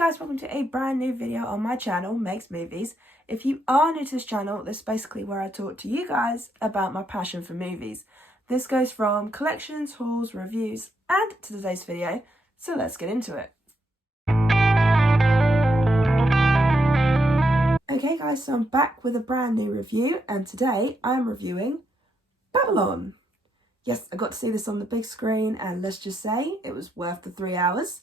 guys, welcome to a brand new video on my channel, Makes Movies. If you are new to this channel, this is basically where I talk to you guys about my passion for movies. This goes from collections, hauls, reviews, and to today's video, so let's get into it. Okay guys, so I'm back with a brand new review, and today I'm reviewing Babylon. Yes, I got to see this on the big screen, and let's just say it was worth the 3 hours.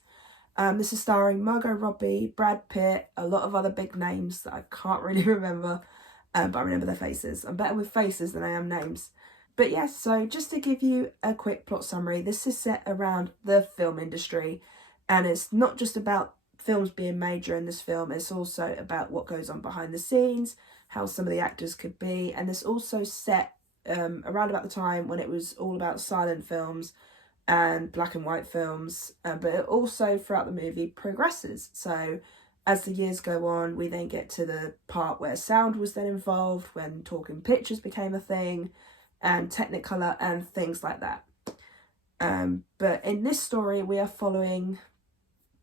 This is starring Margot Robbie, Brad Pitt, a lot of other big names that I can't really remember, but I remember their faces. I'm better with faces than I am names. But yes, so just to give you a quick plot summary, this is set around the film industry, and it's not just about films being made during this film, it's also about what goes on behind the scenes, how some of the actors could be, and it's also set around about the time when it was all about silent films and black and white films, but it also throughout the movie progresses. So as the years go on, we then get to the part where sound was then involved, when talking pictures became a thing, and Technicolor and things like that. But in this story, we are following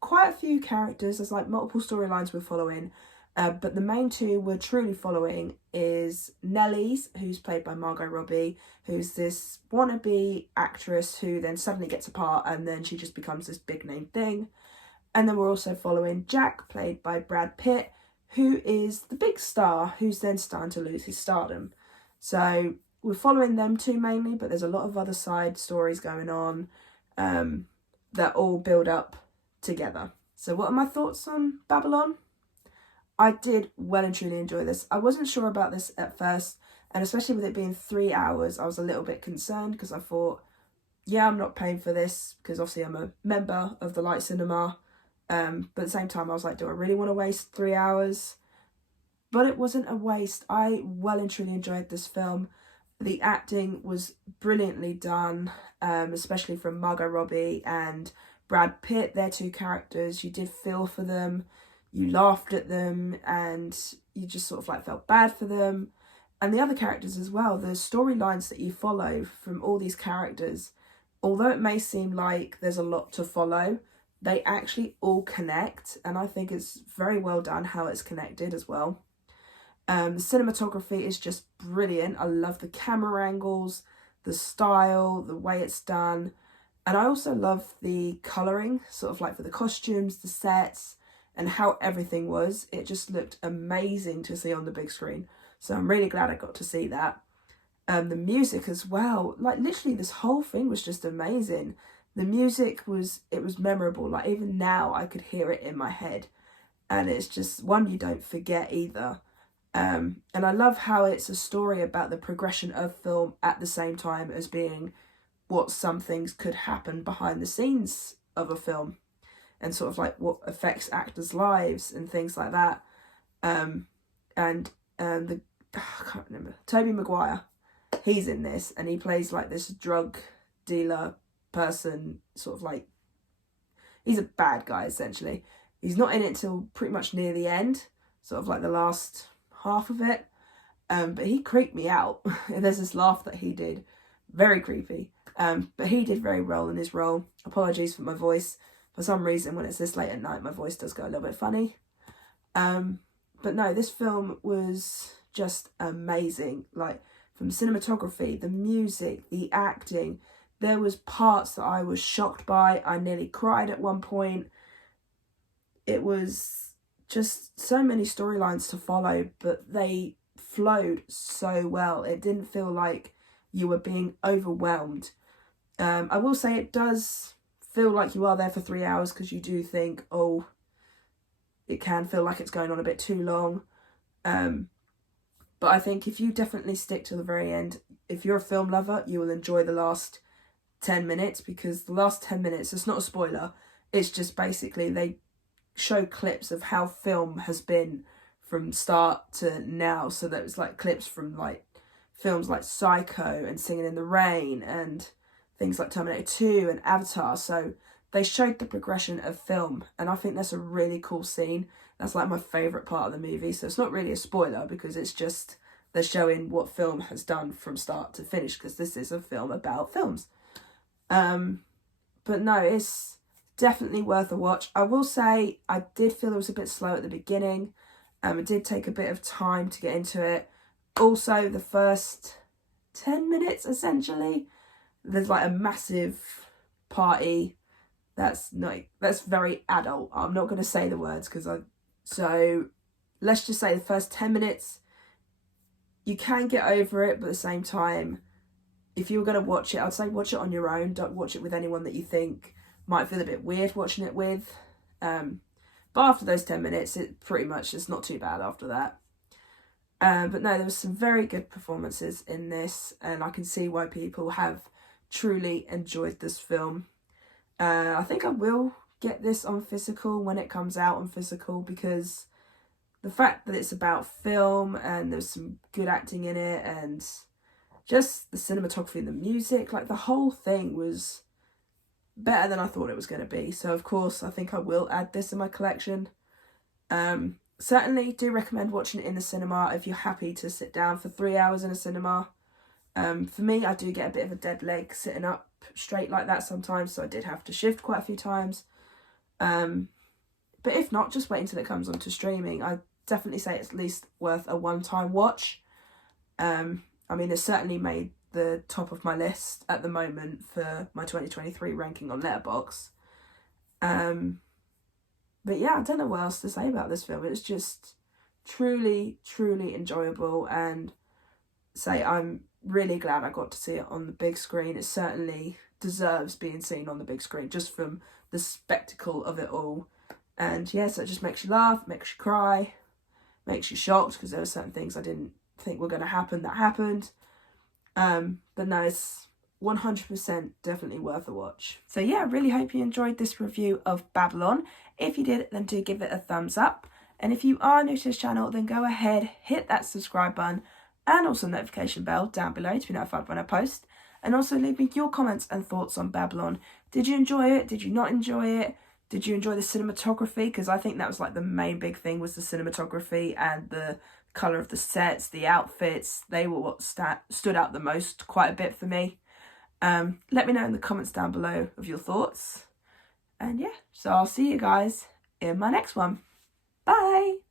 quite a few characters. There's like multiple storylines we're following, but the main two we're truly following is Nellie's, who's played by Margot Robbie, who's this wannabe actress who then suddenly gets a part and then she just becomes this big name thing. And then we're also following Jack, played by Brad Pitt, who is the big star who's then starting to lose his stardom. So we're following them two mainly, but there's a lot of other side stories going on that all build up together. So what are my thoughts on Babylon? I did well and truly enjoy this. I wasn't sure about this at first, and especially with it being 3 hours, I was a little bit concerned because I thought, yeah, I'm not paying for this because obviously I'm a member of the Light Cinema. But at the same time, I was like, do I really want to waste 3 hours? But it wasn't a waste. I well and truly enjoyed this film. The acting was brilliantly done, especially from Margot Robbie and Brad Pitt. Their two characters, you did feel for them. You laughed at them and you just sort of like felt bad for them. And the other characters as well, the storylines that you follow from all these characters, although it may seem like there's a lot to follow, they actually all connect. And I think it's very well done how it's connected as well. The cinematography is just brilliant. I love the camera angles, the style, the way it's done. And I also love the colouring, sort of like for the costumes, the sets, and how everything was. It just looked amazing to see on the big screen. So I'm really glad I got to see that. The music as well, like literally this whole thing was just amazing. The music was memorable. Like even now I could hear it in my head. And it's just one you don't forget either. And I love how it's a story about the progression of film at the same time as being what some things could happen behind the scenes of a film. And sort of like what affects actors' lives and things like that. I can't remember, Tobey Maguire, he's in this and he plays like this drug dealer person, sort of like, he's a bad guy essentially. He's not in it till pretty much near the end, sort of like the last half of it. But he creeped me out. There's this laugh that he did, very creepy. But he did very well in his role. Apologies for my voice. For some reason, when it's this late at night, my voice does go a little bit funny. But no, this film was just amazing. Like, from cinematography, the music, the acting. There was parts that I was shocked by. I nearly cried at one point. It was just so many storylines to follow, but they flowed so well. It didn't feel like you were being overwhelmed. I will say it does feel like you are there for 3 hours because you do think, oh, it can feel like it's going on a bit too long. But I think if you definitely stick to the very end, if you're a film lover, you will enjoy the last 10 minutes, because the last 10 minutes, it's not a spoiler, it's just basically they show clips of how film has been from start to now. So that was like clips from like films like Psycho and Singing in the Rain and things like Terminator 2 and Avatar. So they showed the progression of film, and I think that's a really cool scene. That's like my favourite part of the movie. So it's not really a spoiler because it's just they're showing what film has done from start to finish, because this is a film about films. But no, it's definitely worth a watch. I will say I did feel it was a bit slow at the beginning. It did take a bit of time to get into it. Also, the first 10 minutes, essentially, there's like a massive party that's very adult. I'm not going to say the words so let's just say the first 10 minutes, you can get over it, but at the same time, if you were going to watch it, I'd say watch it on your own. Don't watch it with anyone that you think might feel a bit weird watching it with. But after those 10 minutes, it's not too bad after that. But no, there was some very good performances in this, and I can see why people have truly enjoyed this film. I think I will get this on physical when it comes out on physical, because the fact that it's about film and there's some good acting in it and just the cinematography and the music, like the whole thing was better than I thought it was going to be. So of course I think I will add this in my collection. Certainly do recommend watching it in the cinema if you're happy to sit down for 3 hours in a cinema. For me, I do get a bit of a dead leg sitting up straight like that sometimes, so I did have to shift quite a few times. But if not, just wait until it comes onto streaming. I definitely say it's at least worth a one-time watch. I mean, it's certainly made the top of my list at the moment for my 2023 ranking on Letterboxd. But yeah, I don't know what else to say about this film. It's just truly, truly enjoyable, and I'm really glad I got to see it on the big screen. It certainly deserves being seen on the big screen just from the spectacle of it all. And yes, it just makes you laugh, makes you cry, makes you shocked because there were certain things I didn't think were going to happen that happened. But no, it's 100% definitely worth a watch. So yeah, I really hope you enjoyed this review of Babylon. If you did, then do give it a thumbs up. And if you are new to this channel, then go ahead, hit that subscribe button and also notification bell down below to be notified when I post. And also leave me your comments and thoughts on Babylon. Did you enjoy it? Did you not enjoy it? Did you enjoy the cinematography? Because I think that was like the main big thing, was the cinematography and the colour of the sets, the outfits. They were what stood out the most, quite a bit for me. Let me know in the comments down below of your thoughts. And yeah, so I'll see you guys in my next one. Bye!